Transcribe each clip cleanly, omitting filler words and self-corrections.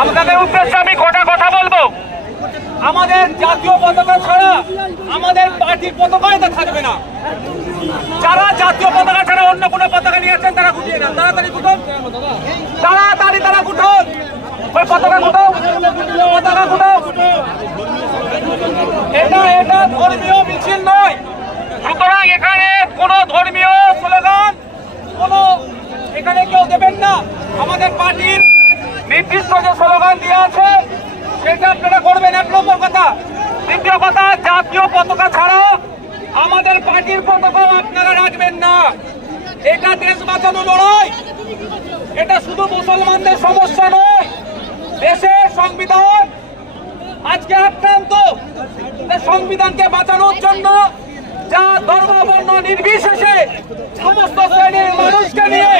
আপনাদের উদ্দেশ্যে আমি গোটা কথা বলবো। আমাদের জাতীয় পতাকা ছাড়া আমাদের পার্টির পতাকাই তো থাকবে না। যারা জাতীয় পতাকা ছাড়া অন্য কোনো পতাকা নিয়েছেন তারা গুটিয়ে নেন, তাড়াতাড়ি গুটুন, তাড়াতাড়ি তারা গুটুন, ওই পতাকা গুটাও, পতাকা গুটাও। এটা ধর্মীয় মিছিল নয়, সুতরাং এখানে কোনো ধর্মীয় স্লোগান এখানে কেউ দেবেন না। আমাদের পার্টির নির্দিষ্ট যে স্লোগান দিয়ে আছে সেটা আপনারা করবেন, এক নম্বর কথা। দ্বিতীয় কথা, জাতীয় পতাকা ছাড়া আমাদের পার্টির পতাকাও আপনারা রাখবেন না। এটা দেশ বাঁচানো লড়াই, এটা শুধু মুসলমানদের সমস্যা নয়, দেশের সংবিধান আজকে আক্রান্ত। সংবিধানকে বাঁচানোর জন্য যা ধর্ম বর্ণ নির্বিশেষে সমস্ত শ্রেণীর মানুষকে নিয়ে,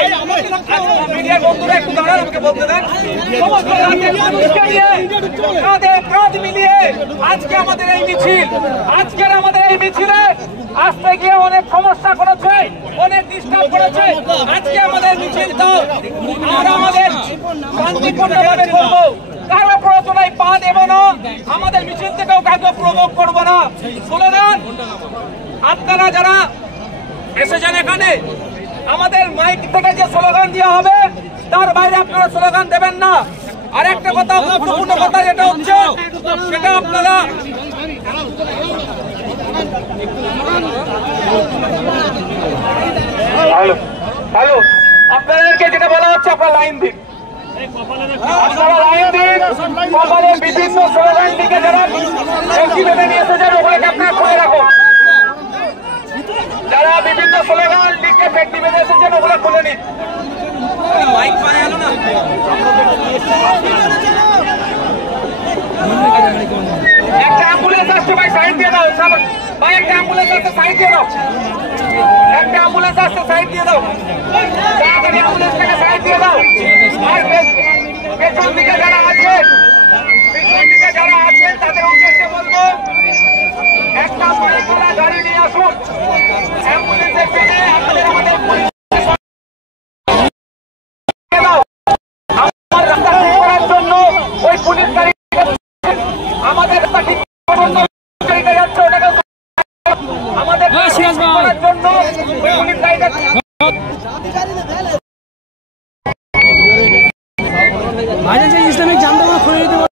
মিডিয়ার বন্ধুরা একটু দাঁড়ান, আমাকে বলতে দেন, সমস্ত জাতির মানুষকে নিয়ে কাঁধে কাঁধ মিলিয়ে আজকে আমাদের এই মিছিল। আজকের আমাদের এই মিছিলে আসতে গিয়ে অনেক সমস্যা করেছে, অনেক ডিস্টার্ব করেছে। আজকে আমাদের মিছিলটা আমরা আমাদের শান্তিপূর্ণভাবে করবো, কারো প্ররোচনায় পা দেব না, আমাদের মিছিল থেকেও কাউকে প্রভোগ করবো না। স্লোগান আপনারা যারা এসেছেন এখানে, আমাদের মাইক থেকে যে স্লোগান দেওয়া হবে তার বাইরে আপনারা স্লোগান দেবেন না। আর একটা কথা, গুরুত্বপূর্ণ কথা যেটা হচ্ছে, সেটা আপনারা হ্যালো, আপনাদেরকে যেটা বলা হচ্ছে আপনারা লাইন দিন, আপনারা লাইন দিন। কপালে বিভিন্ন স্লোগান দিকে যারা ব্যক্তি বেঁধে নিয়ে এসেছেন ওগুলোকে আপনারা খুলে রাখুন। যারা বিভিন্ন স্লোগান লিখে ব্যক্তি বেঁধে এসেছেন ওগুলো খুলে নিন। মাইক পাওয়া গেল না, একটা অ্যাম্বুলেন্স আসছে ভাই, সাইড দিয়ে দাও ভাই, একটা অ্যাম্বুলেন্স আসছে, সাইড দিয়ে দাও, একটা অ্যাম্বুলেন্স আসছে, সাইড দিয়ে দাও, তাড়াতাড়ি অ্যাম্বুলেন্সটাকে সাইড দিয়ে দাও। আর পেছন দিকে যারা আছেন, তাদের উদ্দেশ্যে বলবো, একটা মাইকওয়ালা গাড়ি নিয়ে আসুন, অ্যাম্বুলেন্সের পেছনে আমাদের রাস্তা ঠিক করার জন্য ওই পুলিশ গাড়ি আমাদের রাস্তা ঠিক করার জন্য যাচ্ছে, ওটাকে আমাদের করার জন্য ওই পুলিশ গাড়িটা ইসলামিক জানতে খুলে দিতে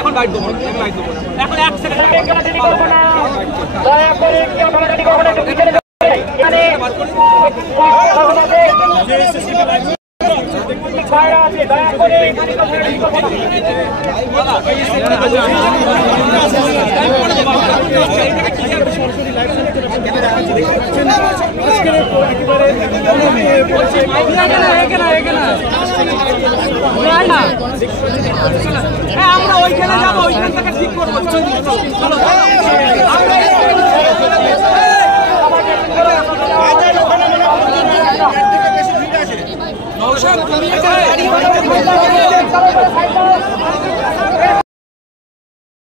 এখন বাইট দেবো, এখন এক সেকেন্ড করবো না, দয়া করে কেউ ঠেলাঠেলি করবো না, একটু পিছনে ছায়রা আছে, দয়া করে এখানে ঠেলাঠেলি করবো না। আমরা ওইখানে যাবো, ওইখান থেকে ঠিক করবো, চলো।